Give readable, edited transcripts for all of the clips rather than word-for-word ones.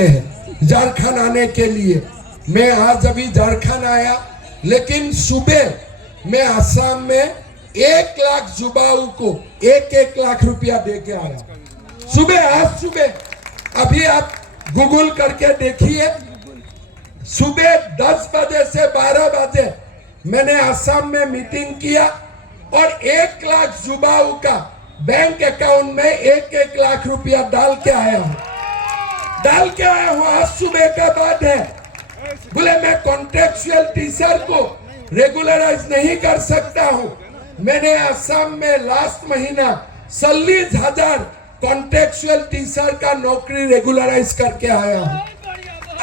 हैं झारखंड आने के लिए। मैं आज अभी झारखंड आया, लेकिन सुबह मैं असम में 1 लाख युवाओं को 1 लाख रुपया दे के आया सुबह। आज सुबह अभी आप गूगल करके देखिए, सुबह 10 बजे से 12 बजे मैंने असम में मीटिंग किया और 1 लाख युवाओं का बैंक अकाउंट में 1 लाख रुपया डाल के आया हूं। आज सुबह का बात है। बोले मैं कॉन्ट्रेक्चुअल टीचर को रेगुलराइज नहीं कर सकता हूं। मैंने असम में लास्ट महीना 40,000 कॉन्ट्रेक्चुअल टीचर का नौकरी रेगुलराइज करके आया हूं।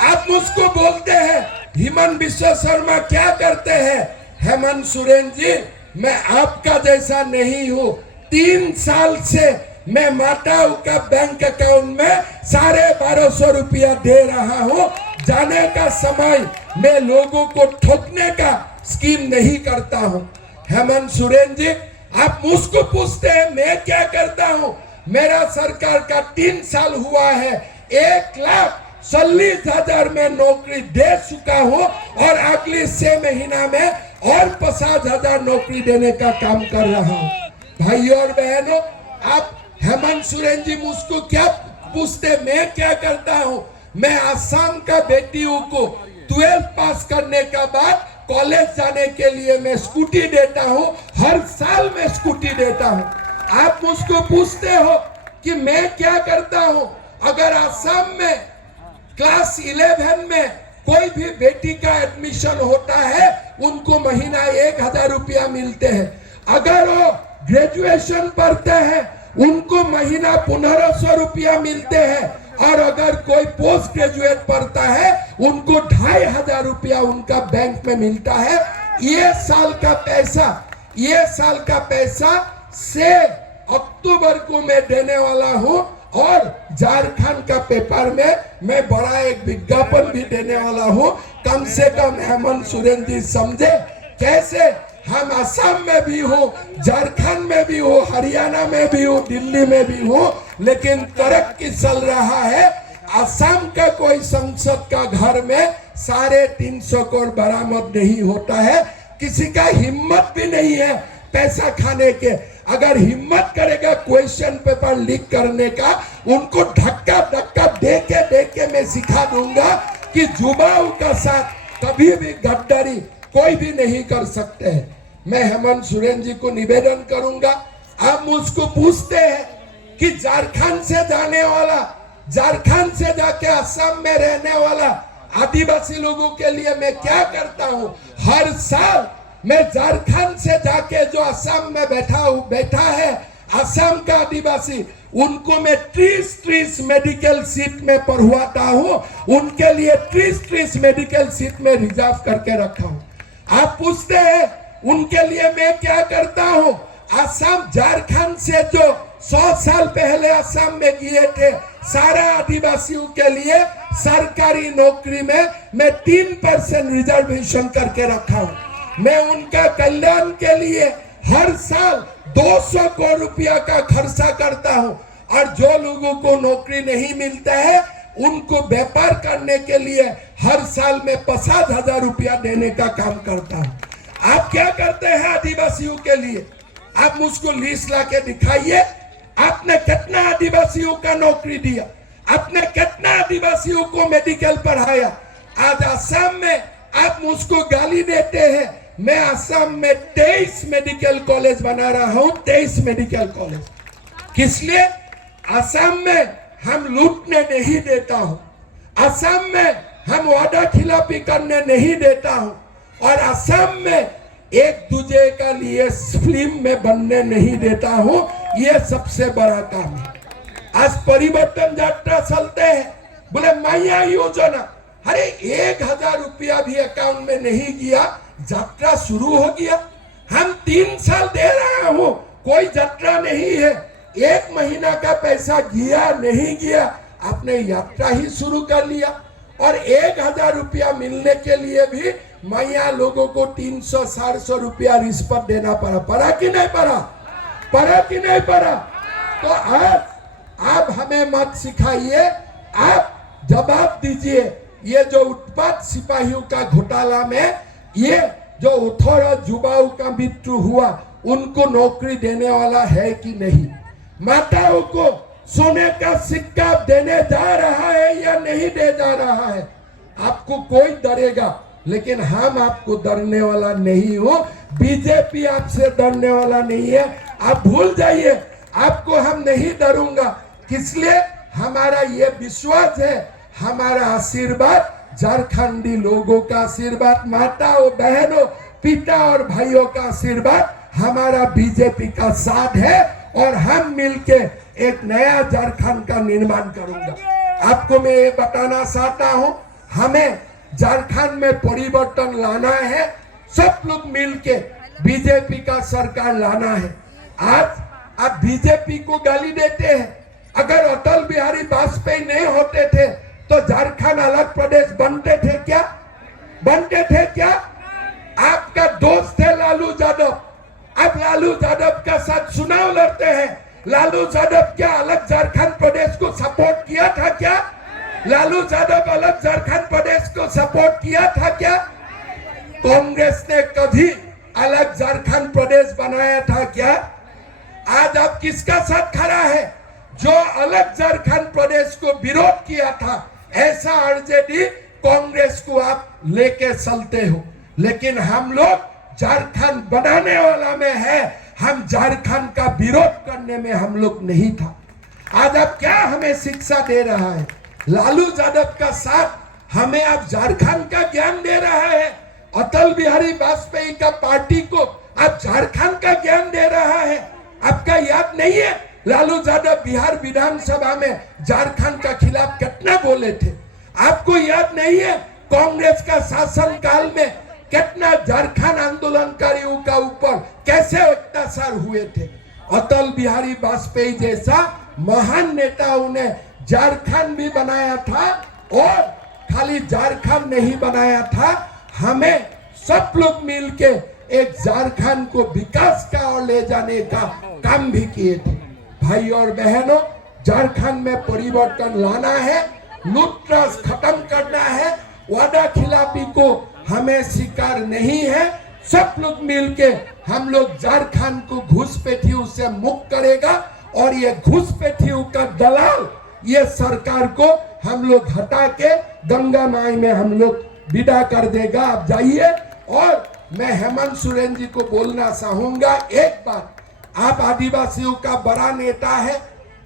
आप मुझको बोलते हैं हेमंत बिश्व शर्मा क्या करते हैं? हेमंत सोरेन जी, मैं आपका जैसा नहीं हूं। 3 साल से मैं माताओं का बैंक अकाउंट में 1250 रुपया दे रहा हूं। जाने का समय मैं लोगों को ठोकने का स्कीम नहीं करता हूं। हेमंत सोरेन जी, आप मुझको पूछते हैं मैं क्या करता हूं? मेरा सरकार का 3 साल हुआ है, 1,40,000 में नौकरी दे चुका हूं और अगले 6 महीना में और 50,000 नौकरी देने का काम कर रहा हूं। भाइयों और बहनों, आप हेमंत सोरेन जी मुझको क्या पूछते मैं क्या करता हूं? मैं असम का बेटियों को 12 पास करने का बाद कॉलेज जाने के लिए मैं स्कूटी देता हूं। हर साल मैं स्कूटी देता हूं। आप मुझको पूछते हो कि मैं क्या करता हूं? अगर असम में क्लास 11 में कोई भी बेटी का एडमिशन होता है, उनको महीना 1,000 रुपया मिलते हैं। अगर वो ग्रेजुएशन पढ़ते हैं, उनको महीना 1,500 रुपया मिलते हैं। और अगर कोई पोस्ट ग्रेजुएट पढ़ता है, उनको 2,500 रुपया उनका बैंक में मिलता है। ये साल का पैसा से अक्टूबर को मैं देने वाला हूं और झारखंड का पेपर में मैं बड़ा एक विज्ञापन भी देने वाला हूं। कम से कम हेमंत सोरेन जी समझे कैसे हम असम में भी हो, झारखंड में भी हो, हरियाणा में भी हो, दिल्ली में भी हो, लेकिन तरक्की चल रहा है। असम का कोई संसद का घर में 350 करोड़ बरामद नहीं होता है। किसी का हिम्मत भी नहीं है पैसा खाने के। अगर हिम्मत करेगा क्वेश्चन पेपर लीक करने का, उनको धक्का दे के मैं सिखा दूंगा कि युवाओं का साथ कभी भी गद्दारी कोई भी नहीं कर सकते हैं। मैं हेमंत सोरेन जी को निवेदन करूंगा, आप मुझको पूछते हैं कि झारखंड से जाने वाला, झारखंड से जाके असम में रहने वाला आदिवासी लोगों के लिए मैं क्या करता हूं? हर साल मैं झारखंड से जाके जो असम में बैठा है असम का आदिवासी, उनको मैं 30 मेडिकल सीट में पढ़वाता हूं। उनके लिए 30 मेडिकल सीट में रिजर्व करके रखा हूं। आप पूछते हैं उनके लिए मैं क्या करता हूं? असम झारखंड से जो 100 साल पहले असम में गए थे, सारा आदिवासियों के लिए सरकारी नौकरी में मैं 3% रिजर्वेशन करके रखा हूं। मैं उनका कल्याण के लिए हर साल 200 करोड़ रुपया का खर्चा करता हूं। और जो लोगों को नौकरी नहीं मिलता है, उनको व्यापार करने के लिए हर साल में 50,000 रुपया देने का काम करता हूं। आप क्या करते हैं आदिवासियों के लिए? आप मुझको लिस्ट ला के दिखाइए। आपने कितना आदिवासियों का नौकरी दिया? आपने कितना आदिवासियों को मेडिकल पढ़ाया? आज असम में आप मुझको गाली देते हैं। मैं असम में 23 मेडिकल कॉलेज बना रहा हूं। 23 मेडिकल कॉलेज किस लिए? असम में हम लूटने नहीं देता हूं। असम में हम वादा खिलाफी करने नहीं देता हूं। और असम में एक दूसरे का लिए फिल्म में बनने नहीं देता हूं। ये सबसे बड़ा काम है। आज परिवर्तन यात्रा चलते हैं, बोले माया योजना, अरे 1,000 रुपया भी अकाउंट में नहीं गया, यात्रा शुरू हो गया। हम 3 साल दे रहा हूं, कोई यात्रा नहीं है। 1 महीना का पैसा गया नहीं गया, आपने यात्रा ही शुरू कर लिया। और 1,000 रुपया मिलने के लिए भी मैया लोगों को 300-400 रुपया रिश्वत देना पड़ा कि नहीं पड़ा? तो आज आप हमें मत सिखाइए। आप जवाब दीजिए, ये जो उत्पात सिपाहियों का घोटाला में ये जो 18 युवाओं का मृत्यु हुआ, उनको नौकरी देने वाला है कि नहीं? माताओं को सोने का सिक्का देने जा रहा है या नहीं दे जा रहा है? आपको कोई डरेगा, लेकिन हम आपको डरने वाला नहीं हो। बीजेपी आपसे डरने वाला नहीं है, आप भूल जाइए। आपको हम नहीं डरूंगा, इसलिए हमारा ये विश्वास है, हमारा आशीर्वाद, झारखंडी लोगों का आशीर्वाद, माताओं बहनों पिता और भाइयों का आशीर्वाद हमारा बीजेपी का साथ है, और हम मिलके एक नया झारखंड का निर्माण करूंगा। आपको मैं ये बताना चाहता हूं, हमें झारखंड में परिवर्तन लाना है, सब लोग मिलके बीजेपी का सरकार लाना है। आज आप बीजेपी को गाली देते हैं, अगर अटल बिहारी वाजपेयी नहीं होते थे तो झारखंड अलग प्रदेश बनते थे क्या? बनते थे क्या? आपका दोस्त है लालू यादव, आप लालू यादव का साथ चुनाव लड़ते हैं। लालू यादव क्या अलग झारखंड प्रदेश को सपोर्ट किया था क्या? लालू यादव अलग झारखंड प्रदेश को सपोर्ट किया था क्या? कांग्रेस ने कभी अलग झारखंड प्रदेश बनाया था क्या? आज आप किसका साथ खड़ा है? जो अलग झारखंड प्रदेश को विरोध किया था, ऐसा आरजेडी कांग्रेस को आप लेके चलते हो। लेकिन हम लोग झारखंड बनाने वाला में है, हम झारखंड का विरोध करने में हम लोग नहीं था। आज आप क्या हमें शिक्षा दे रहा है? लालू यादव का साथ हमें आप झारखंड का ज्ञान दे रहा है। अटल बिहारी वाजपेयी का पार्टी को आप झारखंड का ज्ञान दे रहा है। आपका याद नहीं है लालू यादव बिहार विधानसभा में झारखंड का खिलाफ कितना बोले थे? आपको याद नहीं है कांग्रेस का शासन काल में कितना झारखंड आंदोलनकारियों का ऊपर कैसे अत्याचार हुए थे? अटल बिहारी वाजपेयी जैसा महान नेताओं ने झारखंड भी बनाया था, और खाली झारखंड नहीं बनाया था, हमें सब लोग मिलके एक झारखंड को विकास का ओर ले जाने का काम भी किए थे। भाई और बहनों, झारखंड में परिवर्तन लाना है, लूटतराज खत्म करना है, वादा खिलाफी को हमें स्वीकार नहीं है। सब लोग मिलके हम लोग झारखंड को घुसपैठियों से मुक्त करेगा, और ये घुसपैठियों का दलाल ये सरकार को हम लोग हटा के गंगा माई में हम लोग विदा कर देगा। आप जाइए। और मैं हेमंत सोरेन जी को बोलना चाहूंगा एक बात, आप आदिवासियों का बड़ा नेता है,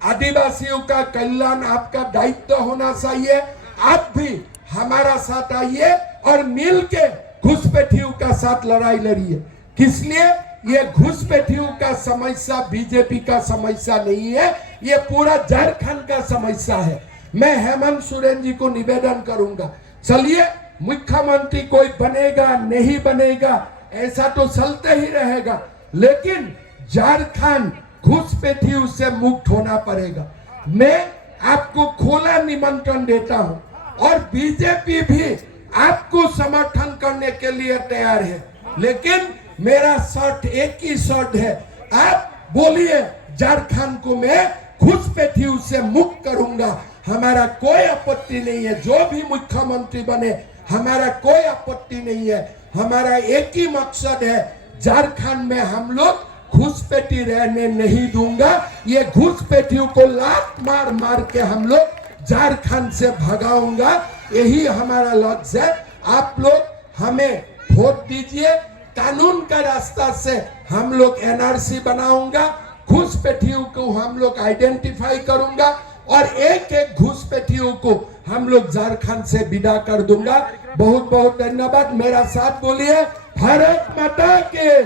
आदिवासियों का कल्याण आपका दायित्व होना चाहिए। आप भी हमारा साथ आइए और मिलके घुसपैठियों का साथ लड़ाई लड़िए। किस लिए? ये घुसपैठियों का समस्या बीजेपी का समस्या नहीं है, ये पूरा झारखंड का समस्या है। मैं हेमंत सोरेन जी को निवेदन करूंगा, चलिए मुख्यमंत्री कोई बनेगा नहीं बनेगा ऐसा तो चलते ही रहेगा, लेकिन झारखंड घुसपैठियों से मुक्त होना पड़ेगा। मैं आपको खुला निमंत्रण देता हूं, और बीजेपी भी आपको समर्थन करने के लिए तैयार है, लेकिन मेरा शर्त एक ही शर्त है, आप बोलिए झारखंड को मैं घुसपैठियों से मुक्त करूंगा। हमारा कोई आपत्ति नहीं है, जो भी मुख्यमंत्री बने हमारा कोई आपत्ति नहीं है। हमारा एक ही मकसद है, झारखंड में हम लोग घुसपैठी रहने नहीं दूंगा। ये घुसपैठियों को लात मार मार के हम लोग झारखंड से भगाऊंगा, यही हमारा लक्ष्य है। आप लोग हमें वोट दीजिए, कानून का रास्ता से हम लोग एनआरसी बनाऊंगा, घुसपैठियों को हम लोग आइडेंटिफाई करूंगा, और एक एक घुसपैठियों को हम लोग झारखंड से विदा कर दूंगा। बहुत बहुत धन्यवाद। मेरा साथ बोलिए, भारत माता के,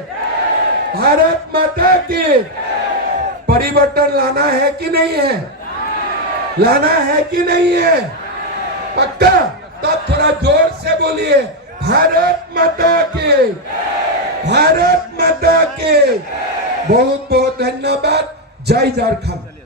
भारत माता के। परिवर्तन लाना है कि नहीं है? लाना है कि नहीं है? पक्का? तब थोड़ा जोर से बोलिए, भारत माता के, भारत माता के। बहुत बहुत धन्यवाद। जय झारखंड।